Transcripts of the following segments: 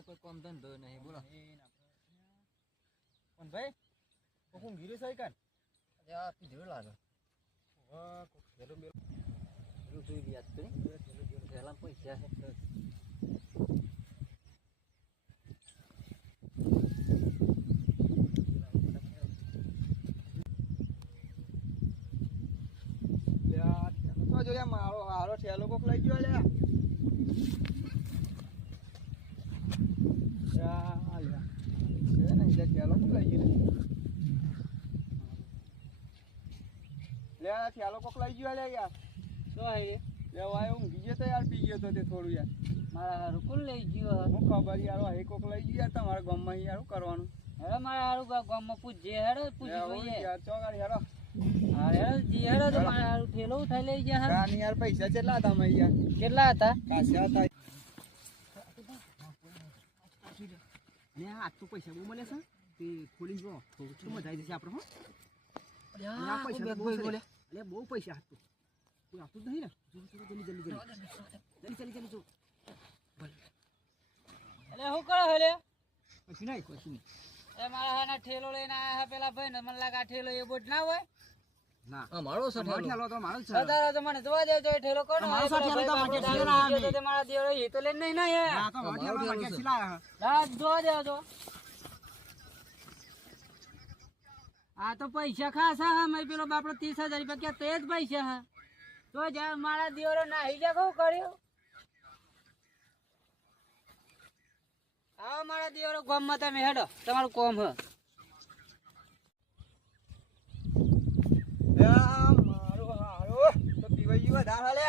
તમારે કોઈ કામ ધંધો નહીં બોલો પણ ભાઈ કોણ ગીરે છે કાન અરે આ પીધું લાગે વાહ કોક ખેલો મેલો પેલું જોઈ યાદ કરી પેલા પૈસા છે તો જો મારો હારો ઠેલો કોક લઈ ગયો લે ઠેલો કોક લઈ ગયો લે ઠેલો કોક લઈ ગયો લે યાર શું આવી લે વાય ઊંઘી ગયો તો યાર પી ગયો તો તે થોડું યાર મારા હારું કોણ લઈ ગયો હું ખબર યાર વાય કોક લઈ ગયો યાર તમારા ગામમાં યાર શું કરવાનું હેડો મારા હારું ગામમાં પૂછજે હેડો પૂછી જોઈએ યાર ચોગાડી હેડો હા હેડો જી હેડો તો મારા હારું ઠેલો ઉઠાઈ લઈ ગયા કાની યાર પૈસા કેટલા હતા મેં યાર કેટલા હતા કાસ્યા હતા અને આ તો પૈસા બહુ મળે છે તે ખોલી જો તો શું મજા આવી જશે આપણે હો આ પૈસા બહુ મળે એટલે બહુ પૈસા હતું કોઈ આપતું જ નહીં ને જો જલ્દી જો એટલે શું કરો હેલે કશું નહીં એ મારા હાના ઠેલો લઈને આયા પેલા ભાઈ ને મને લાગે આ ઠેલો એ બોટ ના હોય ના અમારો છે ઠેલો તો મારો જ છે દાદા તો મને જોવા દેજો એ ઠેલો કોનો મારો ઠેલો તો મારે ઠેલો ના આવે તો મારા દેવરો એ તો લઈને નહીં ના યાર ના તો મારો ઠેલો મારે સિલા દાદા જોવા દેજો આ તો પૈસા ખાસા હા મેં પેલો બાપડો 30,000 રૂપિયા ક્યાં તે જ પૈસા હા તો જા મારા દેવરો નાહી જા કહું કર્યો આવો મારા દેવરો ગામમાં તમે હેડો તમારું કોમ હ મારો હારો તો પીવાઈ વધારે લે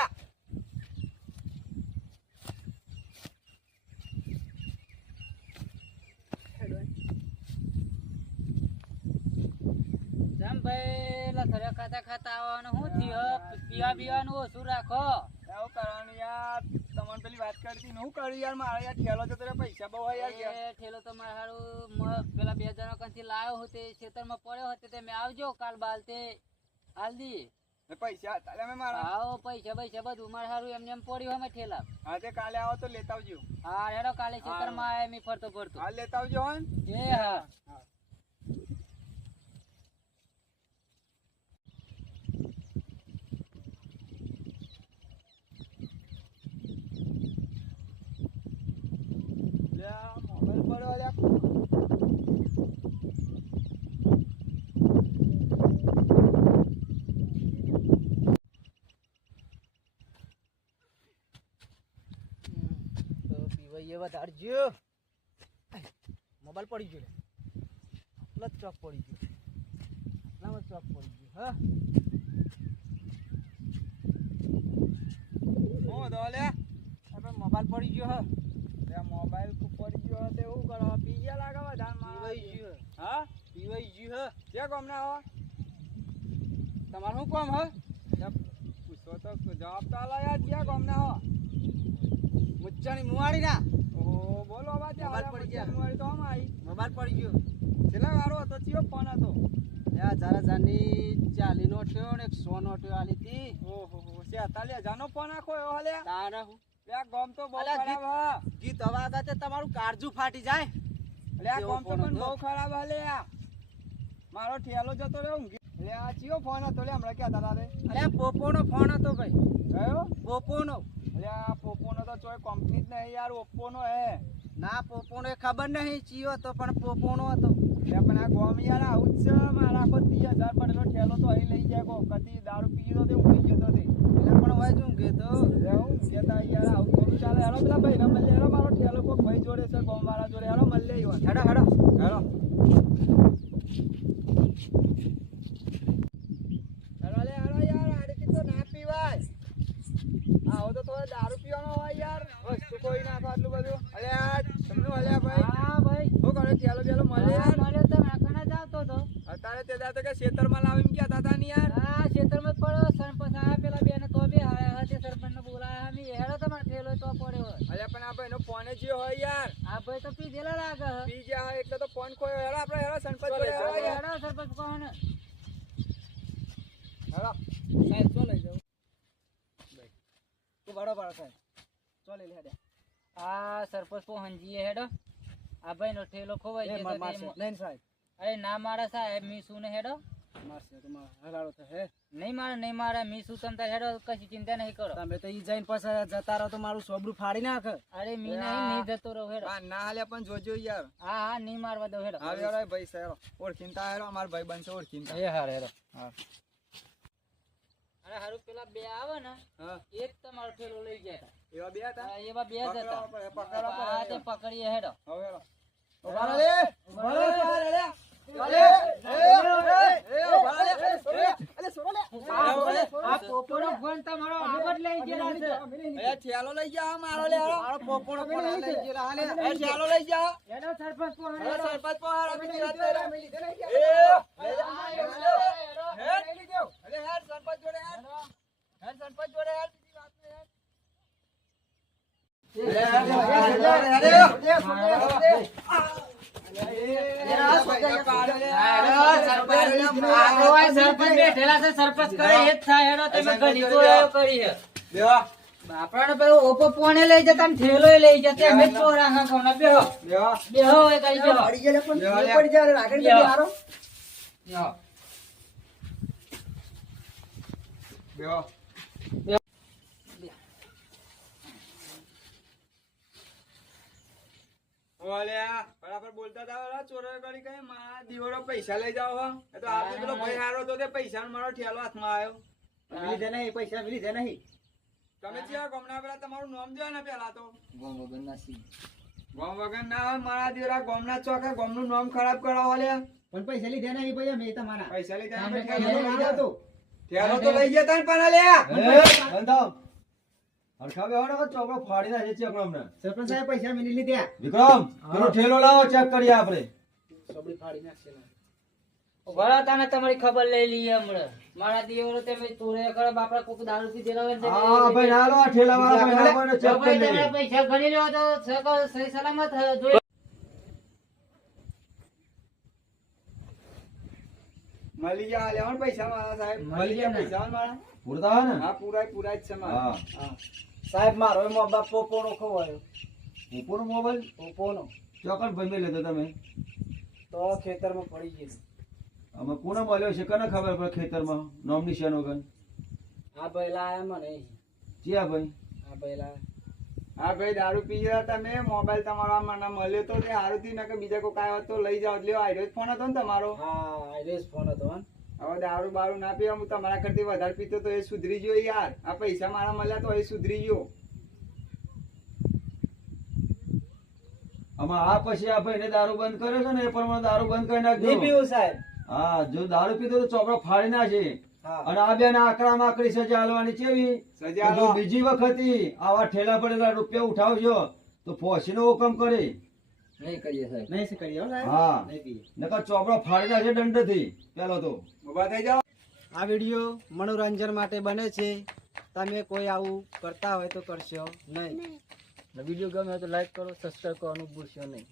જેમ ભાઈ લથરિયા ખાતા ખાતા આવવાનું શું થયું પીવા પીવાનું ઓછું રાખો એવું કરવાનું યાર તમને પેલી વાત કરતી હું કર્યું યાર મારે યાર ઠેલો તો તારે પૈસા બહુ હોય યાર એ ઠેલો તો મારે હારું પેલા 2 જણા કંથી લાવ્યો હતો ખેતરમાં પડ્યો હતો તે મેં આવજો કાલ બાલ તે હાલ દી પૈસા હતા તમે મારા આવો પૈસા બધું મારે હારું એમને એમ પડ્યું અમે ઠેલા હા તે કાલે આવો તો લેતા આવજો હા હેડો કાલે ખેતરમાં આવે મેં ફરતો હાલ લેતા આવજો હો એ હા મોબાઈલ પડ્યો યાર તો પીવાઈ વધારજો મોબાઈલ પડી ગયો આટલો જ ચોક પડી ગયો આટલામાં ચોક પડી ગયો હા હું તો લે આપણે મોબાઈલ પડી ગયો હા મોબાઈલ પડી ગયો તો એવું કરો પી ગયા લાગે વધારે પીવાઈ ગયો હા પીવાઈ ગયું હા ક્યાં કોમ ના આવો તમારું શું કોમ હ પૂછો તો જવાબ તો આલો યાર ક્યાં કોમ ના હો મુચ્ચાની મુવાડી ના ઓહો બોલો વાત મોબાઈલ પડી ગયા. મુવાડી તો આમ આવી મોબાઈલ પડી ગયો કેટલા વારો હતો ચિયો ફોન હતો યા જાની 40 નો થયો ને 100 નો થયો આલી તી ઓહો છે તાલે જાનો ફોન આખો એવો હલે તારા હું લે ગોમ તો બહુ અલા, ખરાબ હ ગીત હવા ગાતે તમારું કારજુ ફાટી જાય લે આ ગોમ તો પણ બહુ ખરાબ હલે આ મારો ઠેલો જતો રહ્યો લે આ ચિયો ફોન હતો લે હમણાં ક્યાં તારા રે અરે પોપોનો ફોન હતો ભાઈ ગયો પોપોનો લે આ પોપોનો તો ચોય કંપની જ નહીં યાર ઓપ્પોનો હે ના પોપોનો એ ખબર નહીં ચિયો હતો પણ પોપોનો હતો લે પણ આ ગોમ યાર આવું જ છે મારા આખો 30,000 પડેલો ઠેલો તો અહીં લઈ જાય કો કદી દારૂ પી ગયો તો ઊંઘી ગયો તો તે એટલે પણ હોય શું કે તો હું કેતા યાર આવું થોડું ચાલે હેલો પેલા ભાઈ ને મળે હેલો મારો ઠેલો કોક ભાઈ જોડે છે ગોમ વાળા જોડે હેલો મળે હેડો હેડો હેલો હેલો લે હેલો યાર આડી તો ના પીવાય આવો તો થોડો દારૂ પીવાનો હોય યાર વસ્તુ કોઈ નાખો આટલું બધું અરે યાર સમનું હલ્યા ભાઈ હા ભાઈ શું કરે ઠેલો બેલો મળે યાર મળ્યો તો આખણા જ આવતો હતો અત્યારે તે દાદા કે ખેતરમાં લાવી એમ કહેતા હતા ને યાર હા ખેતરમાં પડ્યો સરપંચ આયા પેલા બેને તો બે આયા તે સરપંચને બોલાયા અમે હેડો તમારે ઠેલો તો પડ્યો અલ્યા પણ આ ભાઈનો ફોન જ હોય યાર આ ભાઈ તો પીધેલા લાગે હે. પી ગયા હોય એટલે તો ફોન ખોયો હેલો આપણે હેલો સંપત જોડે હેલો યાર હેડો સરપંચ કોણ હેલો સાહેબ ચો લઈ જાવ તું બડો સાહેબ ચો લઈ લે હેડે આ સરપંચ પહોંચીએ હેડો આ ભાઈ નો ઠેલો ખોવાઈ એ ગયો તો મારશે તે- નહીં સાહેબ અરે ના મારે સાહેબ મીસુ ને હેડો મારશે તો હરાડો તો હે નહીં મારે મીસુ તમ તાર હેડો કશી ચિંતા નહીં કરો તમે તો ઈ જઈને પછી જતા રહો તો મારું સોબડું ફાડી નાખે અરે મી નહીં જતો રહો હેડો ના હાલે પણ જોજો યાર હા નહીં મારવા દો હેડો હા યાર ભાઈ સાહેબ ઓળખીનતા હેરો અમાર ભાઈ બનશે ઓળખીનતા એ હાર હેડો હા અરે હારું પેલા બે આવે ને હા એ જ તમારો ઠેલો લઈ ગયા એવા બે હતા હતા એવા બે જ હતા પકડવા પડે, હા તે પકડીએ હેડો હવે હેરો ઉભા રે ઉભા રે આ પોપડો ફોન તમારો આગળ લઈ ગયેલા છે થેલો લઈ જા મારો લે મારો પોપડો ફોન લઈ ગયેલા હાલે એ થેલો લઈ જા હેડો સરપંચ પો અરે સરપંચ પહાડ અમે રાત રે અરે હેડ સરપંચ જોડે હેડ સરપંચ જોડે હેડ બીજી વાત રે સરપંચ બેઠેલા છે સરપંચ કરે એ જ થાય હેડો તમે ઘણી ચોરીઓ કરી છે બાપરાને પેલો ઓપો પોણે લઈ જતા ને ઠેલો લઈ જતા અમે જ ચોરા હા કોના બેહો બેહો એ કઈ બેહો બેહો ઓલ્યા બરાબર બોલતા હતા ચોરો કરી કઈ મારા દીવડો પૈસા લઈ જાવ હો એ તો આપણે પેલો ભાઈ હારો તો તે પૈસા મારો ઠેલો હાથમાં આવ્યો તમે ચિયા ગોમના પેલા તમારું નામ દો ને પેલા તો ગોમ વગર ના હોય મારા દીવડા ગોમના ચોકે ગોમનું નામ ખરાબ કરો ઓલ્યા પણ પૈસા લીધા નહીં ભાઈ અમે તમારા પૈસા લઈ તમે જાય કઈ લઈ જાઓ તો ઠેલો તો લઈ જતા ને પણ અલ્યા સરપંચ સાહેબ પૈસા મેં લીધા વિક્રમ પેલો ઠેલો લાવો ચેક કરીએ આપણે સોબડી ફાડી નાખશે ને. વળા તને તમારી ખબર લઈ લઈએ હમણાં મારા દીવરો તમે ચોરે કરે બાપરા કોક દારૂ પીધેલા હોય ને તમે હા ભાઈ ના લો આ ઠેલા વાળા ભાઈ ના ભાઈને જો ચેક ભાઈ કરી તમે લઈએ પૈસા ગણી લો તો સહી સલામત જોઈ મળી ગયા આલ્યા પૈસા મારા સાહેબ મળી ગયા પૈસા મારા પૂરતા હે ને હા પૂરા જ છે મારા હા હા સાહેબ મારો એમાં બાપ પોપોનો ખોવાયો ઉપરનો મોબાઈલ પોપોનો ચોકન ભાઈ મેં લીધો તમે તો ખેતરમાં પડી ગયો અમે કોને મળ્યો છે કને ખબર પડે ખેતરમાં નામ નિશાન વગર આ પહેલા આયા મને ચિયા ભાઈ આ પહેલા હા ભાઈ દારૂ પી રહ્યા તમે મોબાઈલ તમારો આ મને મળ્યો તો તે હારું થયું ને કે બીજા કોઈ આવ્યો તો લઈ જાઓ લ્યો આઈરો ફોન હતો ને તમારો હા આઈરેસ ફોન હતો હન. હવે દારૂ બારૂ ના પીવા હું તમારા કરતી વધારે પીતો તો એ સુધરી ગયો યાર આ પૈસા મારા મળ્યા તો એ સુધરી ગયો આમાં આ પછી આ ભાઈને દારૂ બંધ કર્યો છે ને એ પ્રમાણે દારૂ બંધ કરી નહીં નાખજો પીવું સાહેબ હા જો દારૂ પીતો તો ચોપડો ફાડી નાખે હા અને આ બેન આકડા માકડી સજા આલવાની ચેવી સજા જો આલો. બીજી વખત આવા ઠેલા પડેલા રૂપિયા ઉઠાવજો તો ફોસીનો હુકમ કરે નહીં કરીએ સાહેબ નહીં છે કરીએ હો સાહેબ હા નહીં પીએ નકર ચોપડો ફાડી નાખે દંડથી પેલો તો ઉભા થઈ જાઓ આ વિડીયો મનોરંજન માટે બને છે તમે કોઈ આવું કરતા હોય તો કરશો નહીં વિડીયો ગમે તો લાઈક કરો સબસ્ક્રાઈબ કરવાનું ભૂલશો નહીં